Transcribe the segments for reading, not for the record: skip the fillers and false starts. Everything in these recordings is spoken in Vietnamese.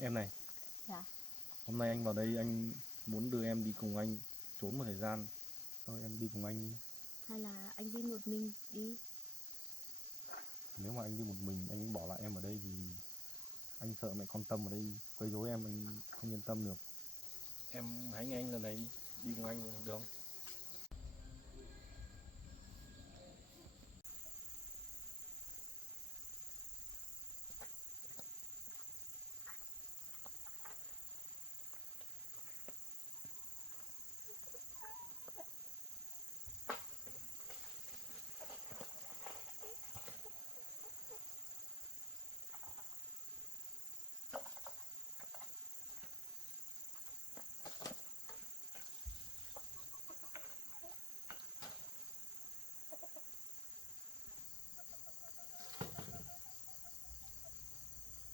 Em này, Dạ. hôm nay anh vào đây anh muốn đưa em đi cùng anh trốn một thời gian. Thôi em đi cùng anh đi. Hay là anh đi một mình đi? Nếu mà anh đi một mình, anh bỏ lại em ở đây thì anh sợ mẹ con Tâm ở đây quấy rối em, anh không yên tâm được. Em hãy nghe anh lần này đi cùng anh được không?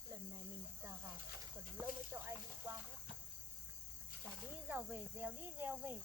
Lần này mình ra vào còn lâu mới cho ai đi qua hết. Rào đi rào về, rèo đi rèo về.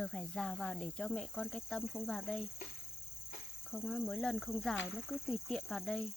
giờ phải rào vào để cho mẹ con cái Tâm không vào đây. Không á, mỗi lần không rào nó cứ tùy tiện vào đây.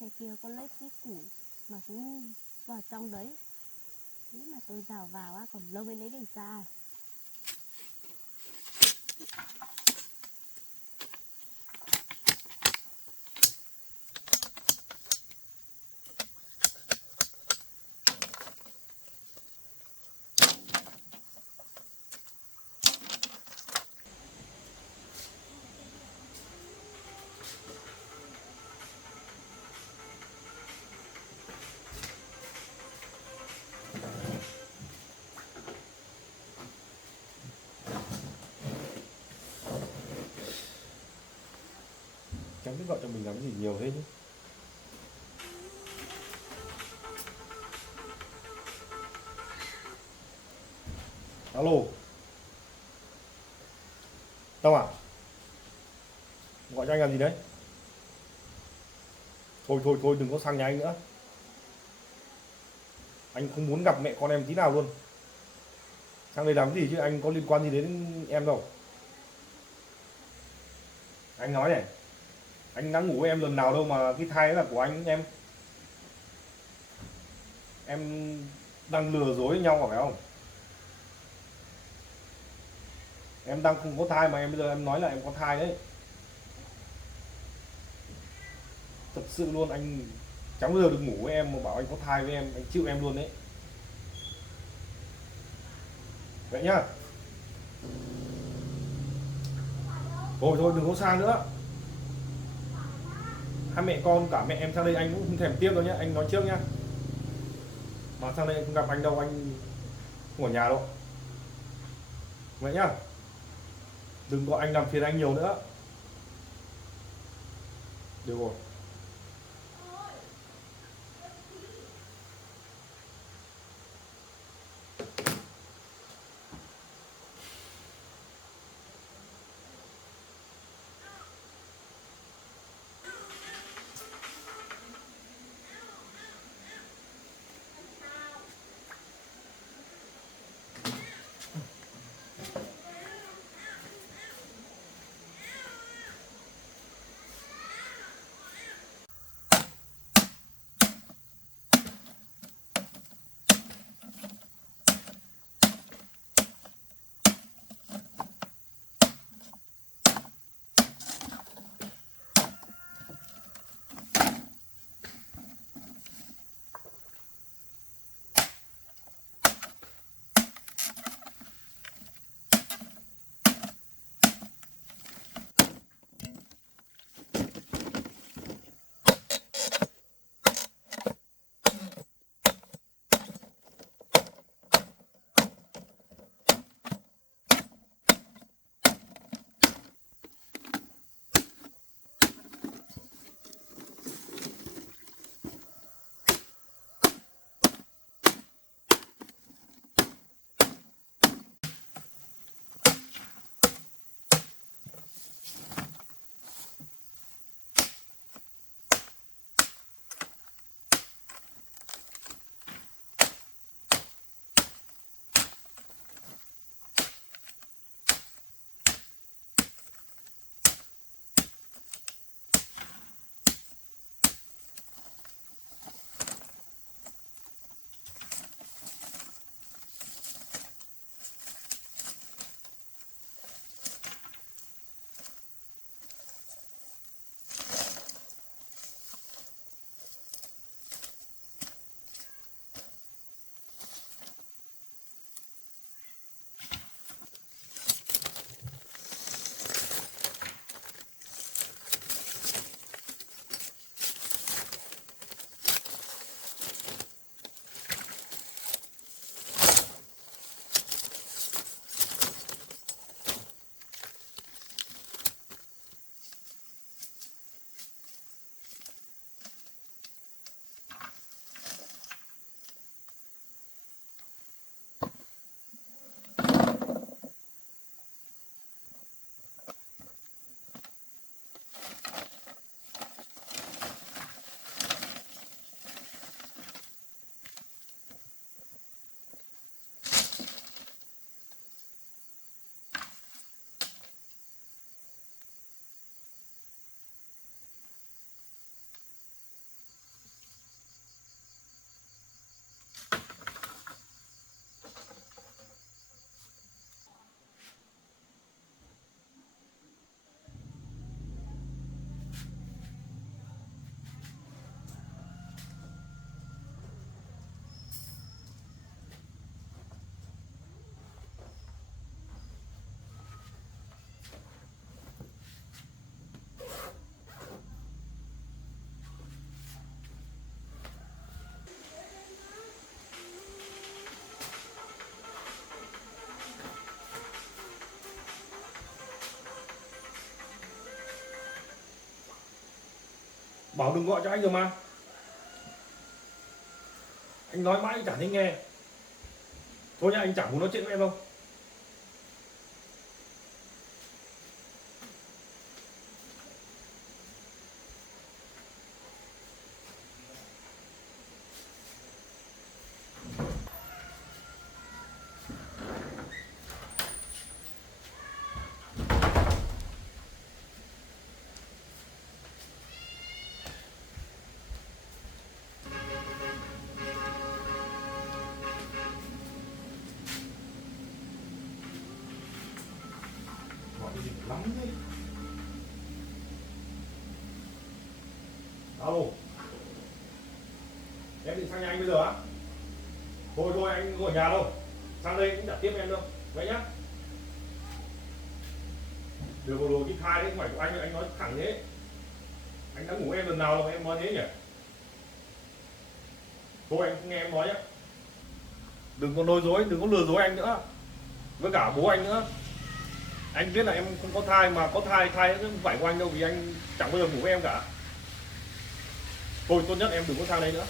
Xe kia có lấy cái củi mà cũng vào trong đấy. Nếu mà tôi rào vào á, còn lâu mới lấy được ra. Chẳng biết gọi cho mình làm gì nhiều thế chứ. Alo. Tâm à? Gọi cho anh làm gì đấy? Thôi đừng có sang nhà anh nữa. Anh không muốn gặp mẹ con em tí nào luôn. Sang đây làm gì chứ anh có liên quan gì đến em đâu. Anh nói này, anh đã ngủ với em lần nào đâu mà cái thai là của anh em. Em đang lừa dối nhau phải không? Em đang không có thai mà em bây giờ em nói là em có thai đấy. Thật sự luôn, anh chẳng bao giờ được ngủ với em mà bảo anh có thai với em, anh chịu em luôn đấy. Vậy nhá. Thôi đừng có sang nữa. hai mẹ con cả mẹ em sang đây anh cũng không thèm tiếp đâu nhá, anh nói trước nhá. Mà sang đây không gặp anh đâu, anh không ở nhà đâu. Vậy nhá. Đừng gọi anh làm phiền anh nhiều nữa. Được rồi. Bảo đừng gọi cho anh rồi mà. Anh nói mãi chẳng thấy nghe. Thôi nhá, anh chẳng muốn nói chuyện với em đâu. Gọi gì lắm thế. Alo. Em định sang nhà anh bây giờ á? Thôi anh không ở nhà đâu. Sang đây cũng chả tiếp em đâu. Vậy nhá. Được rồi, cái thai đấy không phải của anh nói thẳng thế. Anh đã ngủ em lần nào rồi em nói thế nhỉ? Thôi anh không nghe em nói nhé. Đừng có nói dối, đừng có lừa dối anh nữa. Với cả bố anh nữa. Anh biết là em không có thai, mà có thai cũng không phải của anh đâu, vì anh chẳng bao giờ ngủ với em cả. Thôi tốt nhất em đừng có sang đây nữa.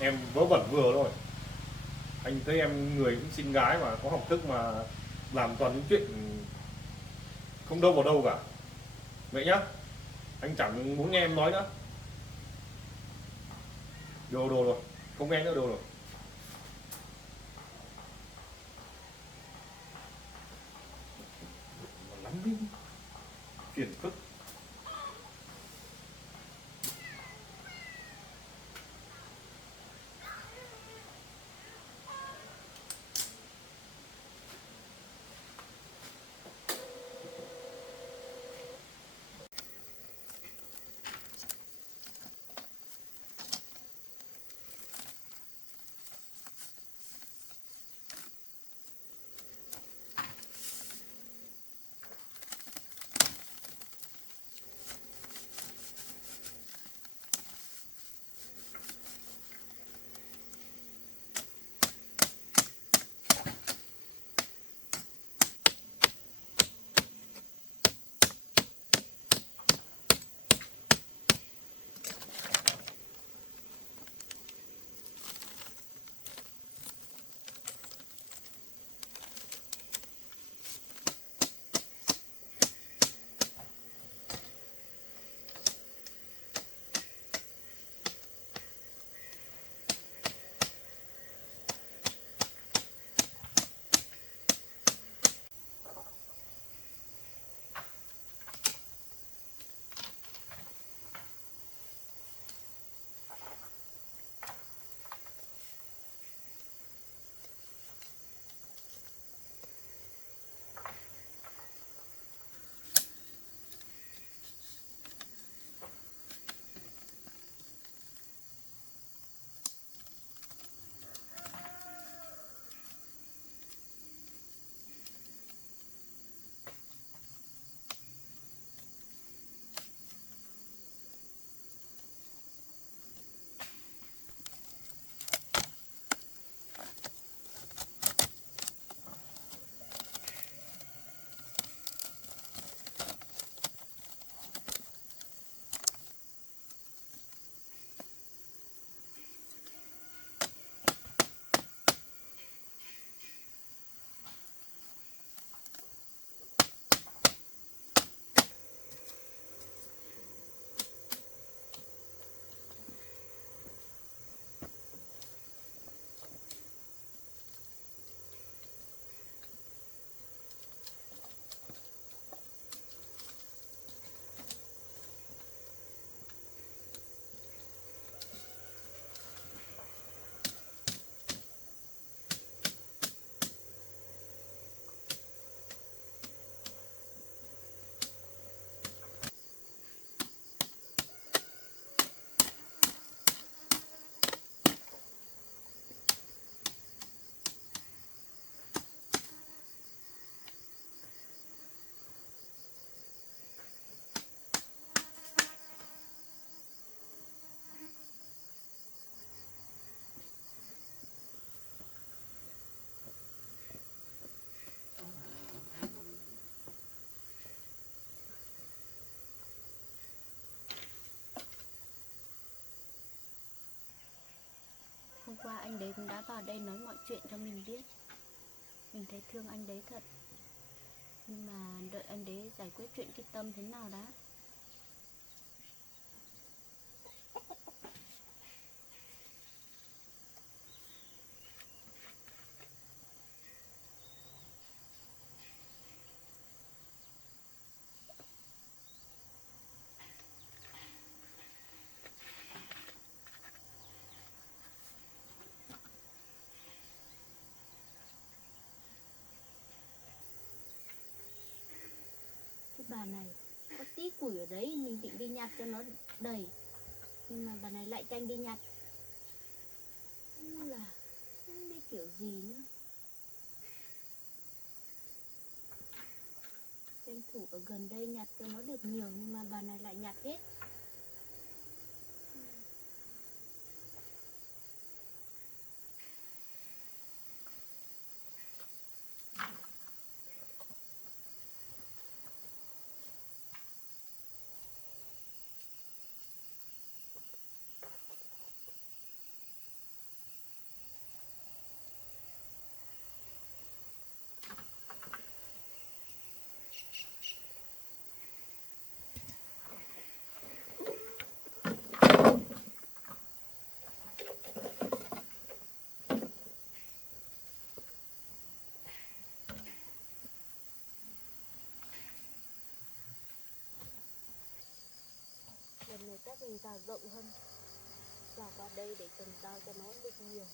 Em vớ vẩn vừa thôi. Anh thấy em người cũng xinh gái mà có học thức, mà làm toàn những chuyện không đâu vào đâu cả. Vậy nhá, anh chẳng muốn nghe em nói nữa. Đồ rồi, không nghe nữa, đồ rồi. Lắm đi, phiền phức. Hôm qua anh đấy cũng đã vào đây nói mọi chuyện cho mình biết. Mình thấy thương anh đấy thật. Nhưng mà đợi anh đấy giải quyết chuyện cái Tâm thế nào đã. Cái bà này có tí củi ở đấy, mình định đi nhặt cho nó đầy, nhưng mà bà này lại tranh đi nhặt. Là không biết kiểu gì nữa. tranh thủ ở gần đây nhặt cho nó được nhiều, nhưng mà bà này lại nhặt hết. Lần này chắc mình rào rộng hơn, rào qua đây để trồng rau cho nó được nhiều.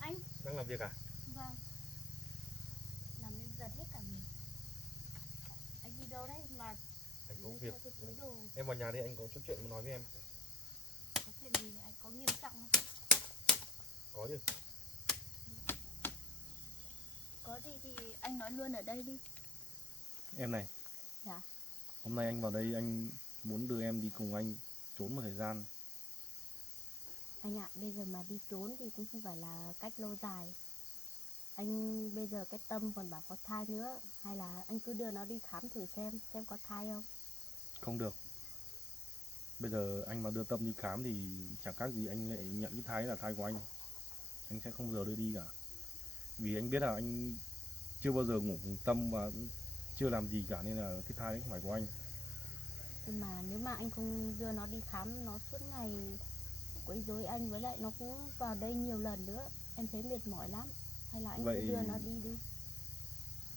Anh Đang làm việc à? vâng, làm nên giật hết cả mình. Anh đi đâu đấy mà Anh có lấy việc. theo cái túi đồ? Em vào nhà đi, anh có chút chuyện muốn nói với em. Có chuyện gì anh có nghiêm trọng không? Có chứ. Có gì thì anh nói luôn ở đây đi. Em này. Dạ. Hôm nay anh vào đây anh muốn đưa em đi cùng anh trốn một thời gian. Anh ạ, bây giờ mà đi trốn thì cũng không phải là cách lâu dài. Anh bây giờ cái Tâm còn bảo có thai nữa, hay là anh cứ đưa nó đi khám thử xem có thai không? Không được. Bây giờ anh mà đưa Tâm đi khám thì chẳng khác gì anh lại nhận cái thai là thai của anh. Anh sẽ không bao giờ đưa đi cả. Vì anh biết là anh chưa bao giờ ngủ cùng Tâm và chưa làm gì cả, nên là cái thai đấy không phải của anh. Nhưng mà nếu mà anh không đưa nó đi khám, nó suốt ngày quấy rối anh, với lại nó cũng vào đây nhiều lần nữa, em thấy mệt mỏi lắm. Hay là anh cứ đưa nó đi đi.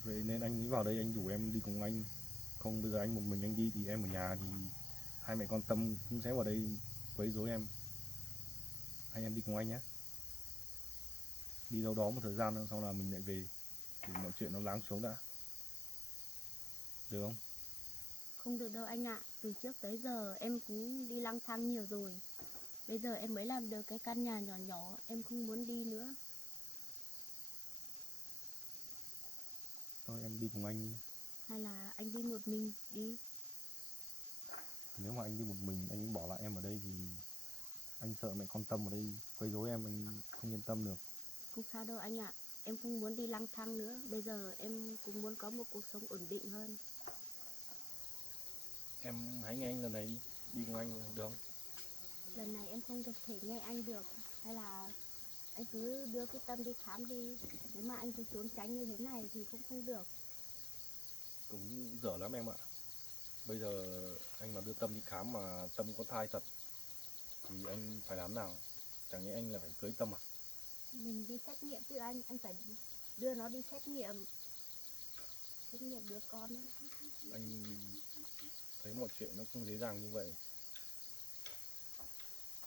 Vậy nên anh mới vào đây anh rủ em đi cùng anh. Không bây giờ anh một mình anh đi thì em ở nhà thì hai mẹ con Tâm cũng sẽ vào đây quấy rối em. Hai em đi cùng anh nhé. Đi đâu đó một thời gian nữa, sau là mình lại về để mọi chuyện nó lắng xuống đã. Được không? Không được đâu anh ạ, từ trước tới giờ em cũng đi lang thang nhiều rồi. Bây giờ em mới làm được cái căn nhà nhỏ nhỏ, em không muốn đi nữa. Thôi em đi cùng anh đi. Hay là anh đi một mình đi. Nếu mà anh đi một mình, anh bỏ lại em ở đây thì anh sợ mẹ con Tâm ở đây quấy rối em, anh không yên tâm được. Không sao đâu anh ạ, em không muốn đi lang thang nữa. Bây giờ em cũng muốn có một cuộc sống ổn định hơn. Em hãy nghe anh lần này đi cùng anh được không? Lần này em không được thể nghe anh được. Hay là anh cứ đưa cái Tâm đi khám đi. Nếu mà anh cứ trốn tránh như thế này thì cũng không được. Cũng dở lắm em ạ. Bây giờ anh mà đưa Tâm đi khám mà Tâm có thai thật thì anh phải làm nào? Chẳng nhẽ anh là phải cưới Tâm à? Mình đi xét nghiệm chứ anh phải đưa nó đi xét nghiệm đứa con ấy. Anh thấy một chuyện nó không dễ dàng như vậy.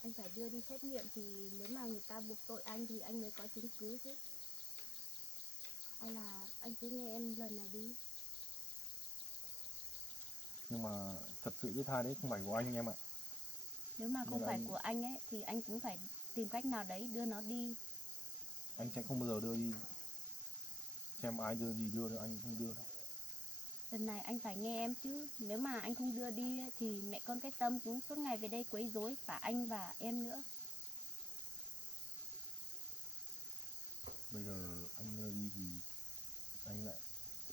Anh phải đưa đi xét nghiệm thì nếu mà người ta buộc tội anh thì anh mới có chứng cứ chứ. Hay là anh cứ nghe em lần này đi. Nhưng mà thật sự cái thai đấy không phải của anh em ạ. Nếu mà không Nhưng phải anh- của anh ấy thì anh cũng phải tìm cách nào đấy đưa nó đi. Anh sẽ không bao giờ đưa đi. Xem ai đưa gì đưa, anh không đưa đâu. Lần này anh phải nghe em chứ. Nếu mà anh không đưa đi ấy, thì mẹ con cái Tâm cũng suốt ngày về đây quấy rối cả anh và em nữa. Bây giờ anh đưa đi thì anh lại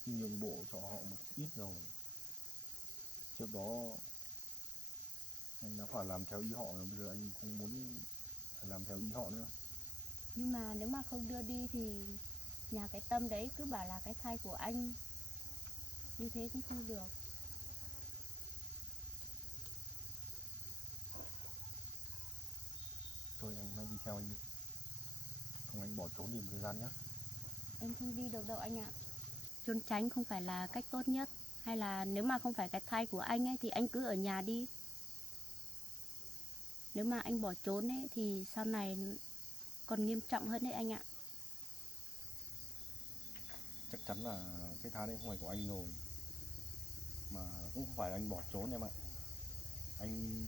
nhượng bộ cho họ một ít rồi. Trước đó anh đã phải làm theo ý họ rồi, bây giờ anh không muốn phải làm theo ý họ nữa. Nhưng mà nếu mà không đưa đi thì nhà cái Tâm đấy cứ bảo là cái thai của anh. Như thế cũng không được. Thôi anh đi theo anh đi. Không anh bỏ trốn đi một thời gian nhé. Em không đi được đâu anh ạ. Trốn tránh không phải là cách tốt nhất. Hay là nếu mà không phải cái thai của anh ấy thì anh cứ ở nhà đi. Nếu mà anh bỏ trốn ấy thì sau này còn nghiêm trọng hơn đấy anh ạ. Chắc chắn là cái thai đấy không phải của anh rồi. Mà cũng không phải anh bỏ trốn em ạ. Anh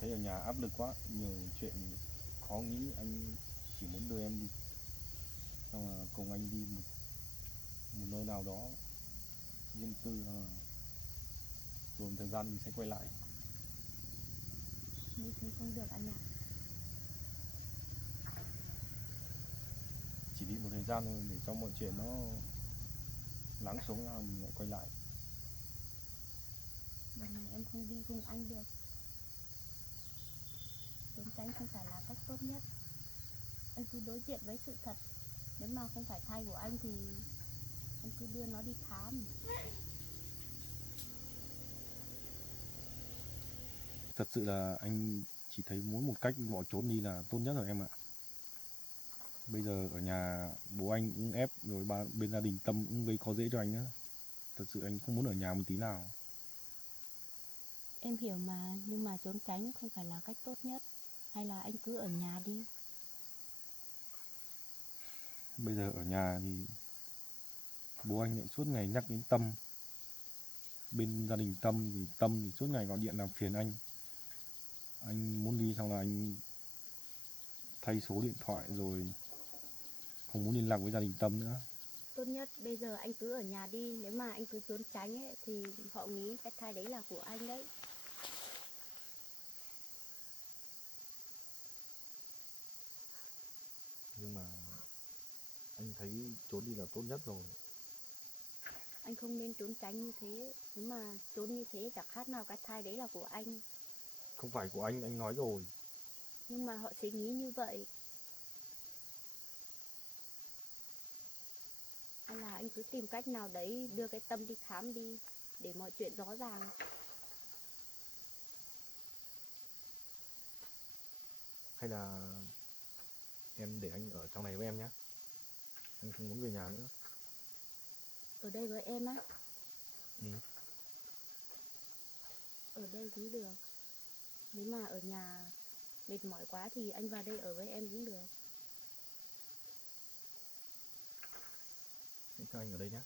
thấy ở nhà áp lực quá, nhiều chuyện khó nghĩ, anh chỉ muốn đưa em đi, xong là cùng anh đi một nơi nào đó riêng tư, rồi một thời gian mình sẽ quay lại. Như thế không được anh ạ. Chỉ đi một thời gian thôi để cho mọi chuyện nó lắng xuống rồi mình lại quay lại. Lần này em không đi cùng anh được. Trốn tránh không phải là cách tốt nhất. Anh cứ đối diện với sự thật. Nếu mà không phải thai của anh thì anh cứ đưa nó đi khám. Thật sự là anh chỉ thấy muốn một cách bỏ trốn đi là tốt nhất rồi em ạ. Bây giờ ở nhà bố anh cũng ép, rồi bên gia đình Tâm cũng gây khó dễ cho anh nữa. Thật sự anh không muốn ở nhà một tí nào. Em hiểu mà, nhưng mà trốn tránh không phải là cách tốt nhất. Hay là anh cứ ở nhà đi. Bây giờ ở nhà thì bố anh lại suốt ngày nhắc đến Tâm. Bên gia đình Tâm thì suốt ngày gọi điện làm phiền anh. Anh muốn đi xong là anh thay số điện thoại rồi không muốn liên lạc với gia đình Tâm nữa. Tốt nhất bây giờ anh cứ ở nhà đi. Nếu mà anh cứ trốn tránh ấy, thì họ nghĩ cái thai đấy là của anh đấy. Nhưng mà anh thấy trốn đi là tốt nhất rồi. Anh không nên trốn tránh như thế. Nếu mà trốn như thế chẳng khác nào cái thai đấy là của anh. Không phải của anh nói rồi. Nhưng mà họ sẽ nghĩ như vậy. Hay là anh cứ tìm cách nào đấy đưa cái Tâm đi khám đi, để mọi chuyện rõ ràng. Hay là em để anh ở trong này với em nhé. Anh không muốn về nhà nữa. Ở đây với em á? Ừ. Ở đây cũng được. Nếu mà ở nhà mệt mỏi quá thì anh vào đây ở với em cũng được. Hãy cho anh ở đây nhé.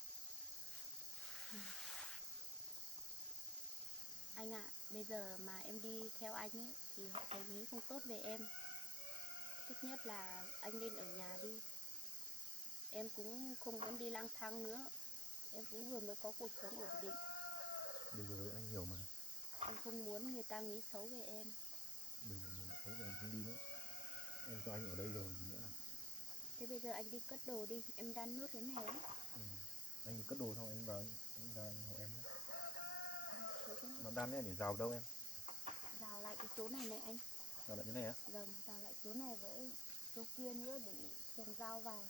Anh ạ, bây giờ mà em đi theo anh ấy thì họ sẽ nghĩ không tốt về em. Tốt nhất là anh nên ở nhà đi. Em cũng không muốn đi lang thang nữa. Em cũng vừa mới có cuộc sống ổn định. Được rồi, anh hiểu mà. Em không muốn người ta nghĩ xấu về em. Đừng thấy anh không đi nữa. Em cho anh ở đây rồi gì nữa. Thế bây giờ anh đi cất đồ đi, em đang nuốt cái này ấy. Ừ. Anh cất đồ xong anh vào anh ra anh hộ em nhé. Thế cũng Mà đan ấy để rào đâu em? rào lại cái chỗ này này anh. Rào lại cái này á? Vâng, rào lại chỗ này với chỗ kia nữa để trồng rau vào.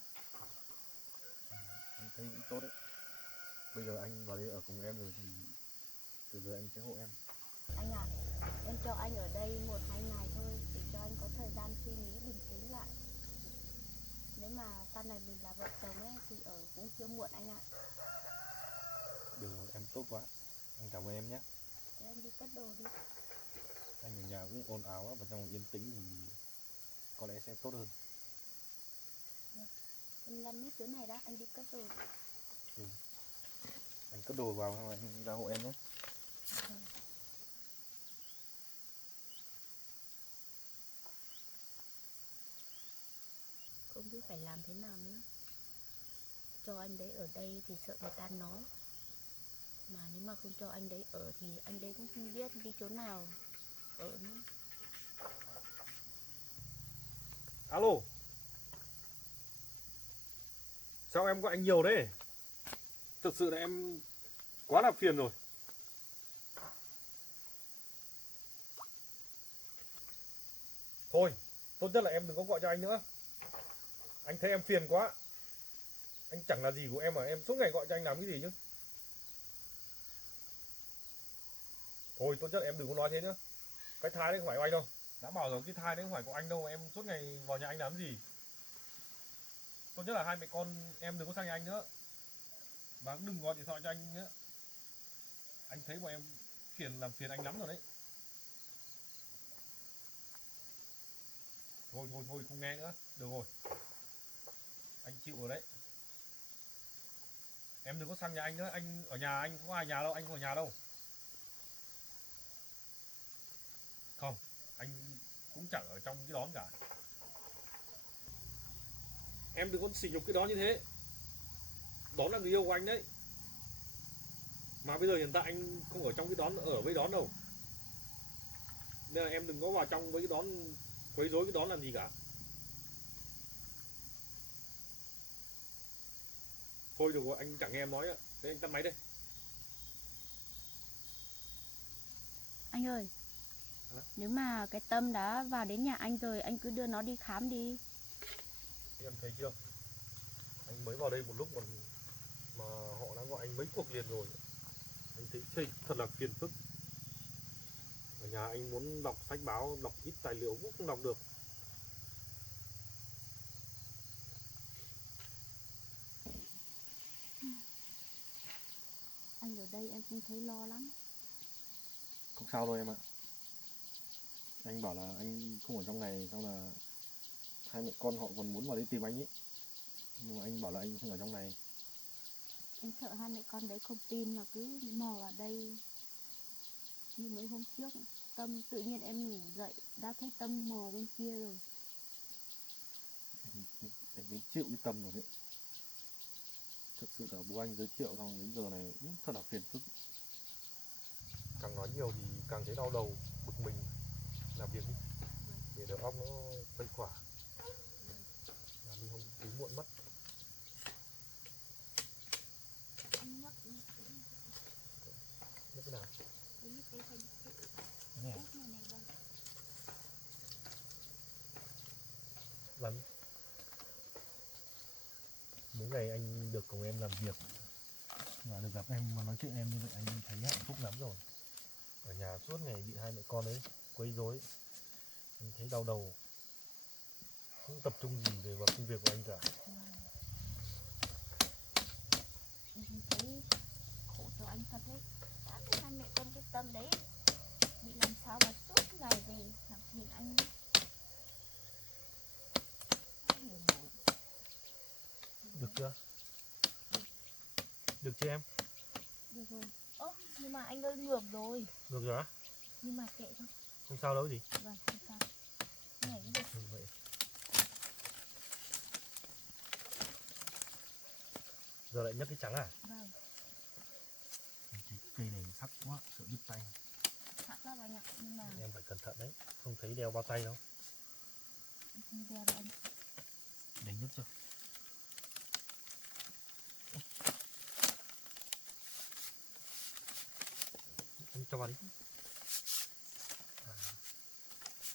Anh thấy cũng tốt đấy. Bây giờ anh vào đây ở cùng em rồi thì từ giờ anh sẽ hộ em. Anh ạ, em cho anh ở đây 1-2 ngày thôi để cho anh có thời gian suy nghĩ bình tĩnh lại. Nếu mà sau này mình là vợ chồng ấy thì ở cũng chưa muộn anh ạ. Được rồi, em tốt quá. Anh cảm ơn em nhé. Thế anh đi cất đồ đi. Anh ở nhà cũng ồn ào á, và trong yên tĩnh thì có lẽ sẽ tốt hơn. Anh lăn hết chỗ này đó, anh đi cất đồ đi. Anh cất đồ vào xong rồi anh ra hộ em nhé. Không biết phải làm thế nào nữa. Cho anh đấy ở đây thì sợ người ta nói. Mà nếu mà không cho anh đấy ở thì anh đấy cũng không biết đi chỗ nào ở nữa. Alo. Sao em gọi anh nhiều thế? Thực sự là em quá là phiền rồi. Thôi, tốt nhất là em đừng có gọi cho anh nữa. Anh thấy em phiền quá. Anh chẳng là gì của em mà em suốt ngày gọi cho anh làm cái gì chứ. Thôi, tốt nhất là em đừng có nói thế nữa. Cái thai đấy không phải của anh đâu. Đã bảo rồi, cái thai đấy không phải của anh đâu mà em suốt ngày vào nhà anh làm cái gì. Tốt nhất là hai mẹ con em đừng có sang nhà anh nữa. Và cũng đừng gọi điện thoại cho anh nữa. Anh thấy bọn em làm phiền anh lắm rồi đấy. Thôi, không nghe nữa. Được rồi. Anh chịu rồi đấy. Em đừng có sang nhà anh nữa. Anh ở nhà, anh không có ai nhà đâu. Anh không ở nhà đâu. Không, anh cũng chẳng ở trong cái đón cả. Em đừng có sỉ nhục cái đó như thế. Đón là người yêu của anh đấy. Mà bây giờ hiện tại anh không ở trong cái đón, ở với đón đâu. Nên là em đừng có vào trong với cái đón, quấy rối cái đón làm gì cả. Thôi được rồi, anh chẳng nghe em nói ạ. Thế anh tắt máy đây. Anh ơi, Hả? nếu mà cái Tâm đã vào đến nhà anh rồi, anh cứ đưa nó đi khám đi. Em thấy chưa? Anh mới vào đây một lúc mà họ đã gọi anh mấy cuộc liền rồi. Anh thấy thật là phiền phức. Ở nhà anh muốn đọc sách báo, đọc ít tài liệu cũng không đọc được. Anh ở đây em cũng thấy lo lắm. Không sao đâu em ạ. Anh bảo là anh không ở trong này, xong là hai mẹ con họ còn muốn vào đây tìm anh ấy. Nhưng mà anh bảo là anh không ở trong này. Em sợ hai mẹ con đấy không tin mà cứ mò vào đây. Như mấy hôm trước, Tâm tự nhiên em ngủ dậy đã thấy Tâm mò bên kia rồi. Anh mới chịu cái tâm rồi đấy. Thực sự là bố anh giới thiệu xong đến giờ này cũng thật là phiền phức. Càng nói nhiều thì càng thấy đau đầu, bực mình. Làm việc đi để đầu óc nó khuây khỏa, là mình không tí muộn mất. Anh nhấc cái Như thế nào? này Này. này vâng. Lắm. Mỗi ngày anh được cùng em làm việc và được gặp em và nói chuyện em như vậy, anh thấy hạnh phúc lắm rồi. Ở nhà suốt ngày bị hai mẹ con ấy quấy rối, anh thấy đau đầu, không tập trung gì về vào công việc của anh cả. Em thấy khổ cho anh thật đấy. Đã thấy hai mẹ con cái Tâm đấy bị làm sao mà suốt ngày về làm phiền anh. Không hiểu nổi. Được chưa? Được chưa em? Được rồi. Ơ, nhưng mà anh ơi ngược rồi. Được rồi á? Nhưng mà kệ thôi. Không sao đâu gì. Vâng, không sao. Nhảy cũng được. Vậy. Giờ lại nhấc cái trắng à? Vâng. Cái cây này sắc quá, sợ đứt tay. Thật lắm anh ạ, nhưng mà Em phải cẩn thận đấy, không thấy đeo bao tay đâu. em không đeo đâu anh. Để nhấc cho. Anh cho vào đi. À,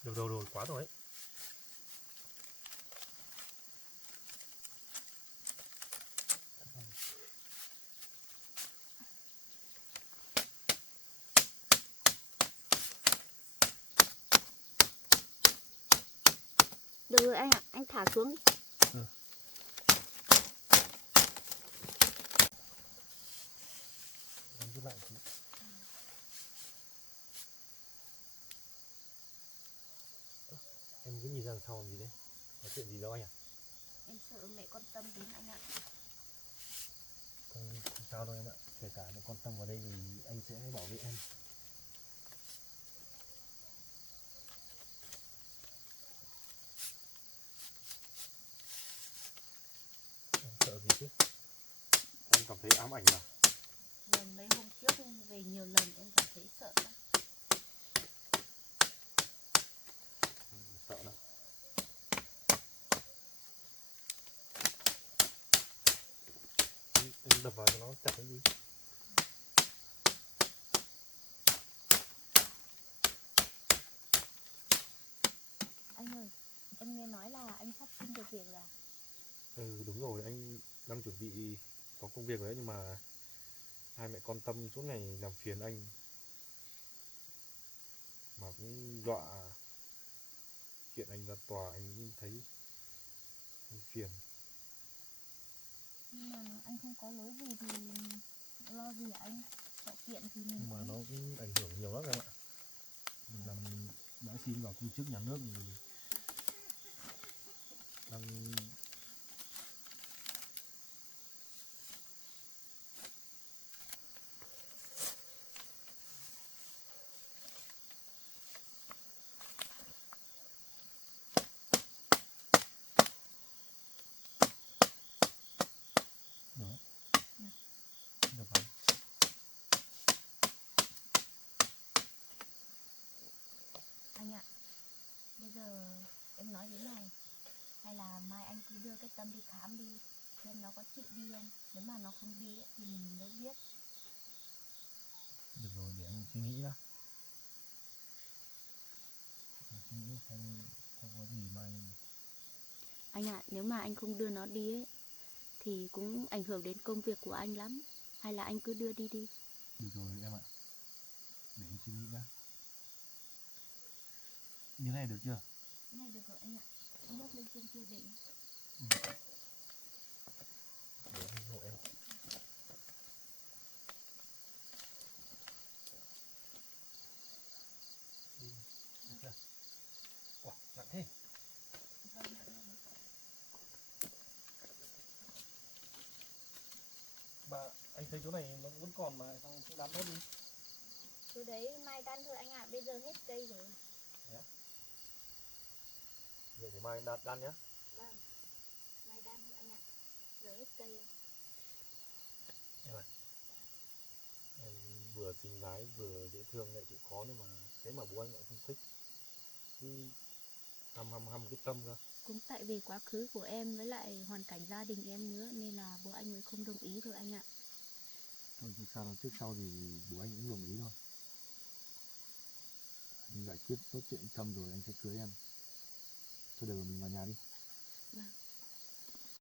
được rồi, quá rồi ấy. Được rồi anh ạ, anh thả xuống đi. Anh cứ nhìn ra đằng sau làm gì đấy? Có chuyện gì đâu anh à? Em sợ mẹ quan tâm đến anh ạ. Không sao đâu em ạ. Kể cả mẹ quan tâm vào đây thì anh sẽ bảo vệ em. Em sợ gì chứ? Em cảm thấy ám ảnh à? Vâng, mấy hôm trước về nhiều lần em cảm thấy sợ lắm. Sợ lắm. Em đập vào cho nó chặt cái gì? Anh ơi, em nghe nói là anh sắp xin được việc rồi à? Ừ đúng rồi, anh đang chuẩn bị có công việc rồi đấy, nhưng mà hai mẹ con Tâm suốt ngày làm phiền anh mà cũng dọa kiện anh ra tòa. Anh thấy anh phiền. Nhưng mà anh không có lỗi gì thì lo gì anh? Sợ kiện thì mình Nhưng mà cũng... nó cũng ảnh hưởng nhiều lắm em ạ. Mình làm đã xin vào công chức nhà nước thì đang đó. Được không? Anh ạ, bây giờ em nói thế này, hay là mai anh cứ đưa cái Tâm đi khám đi, xem nó có chịu đi không. Nếu mà nó không đi ấy, thì mình mới biết. Được rồi, để anh suy nghĩ đã. Anh suy nghĩ xem có gì mà Anh ạ, nếu mà anh không đưa nó đi ấy, thì cũng ảnh hưởng đến công việc của anh lắm. Hay là anh cứ đưa đi đi. được rồi em ạ. Để anh suy nghĩ đã. Như này được chưa? Này được rồi anh ạ, nhấc lên trên kia để. Để anh hộ em. Được chưa? Ủa, nặng thế. Bà, anh thấy chỗ này nó vẫn còn mà xong không đắn hết đi. Từ đấy mai đan thôi anh ạ, bây giờ hết cây rồi. Nhé. Vậy để mai đan nhé. Vâng, mai đan thôi anh ạ, giờ hết cây rồi. Em ơi, em vừa xinh gái vừa dễ thương lại chịu khó nữa mà thế mà bố anh lại không thích. Cứ hăm cái Tâm cơ. Cũng tại vì quá khứ của em với lại hoàn cảnh gia đình em nữa nên là bố anh mới không đồng ý thôi anh ạ. Thôi không sao đâu, trước sau thì bố anh cũng đồng ý thôi. Anh giải quyết tốt chuyện Tâm rồi anh sẽ cưới em. Thôi được rồi, mình vào nhà đi. Vâng.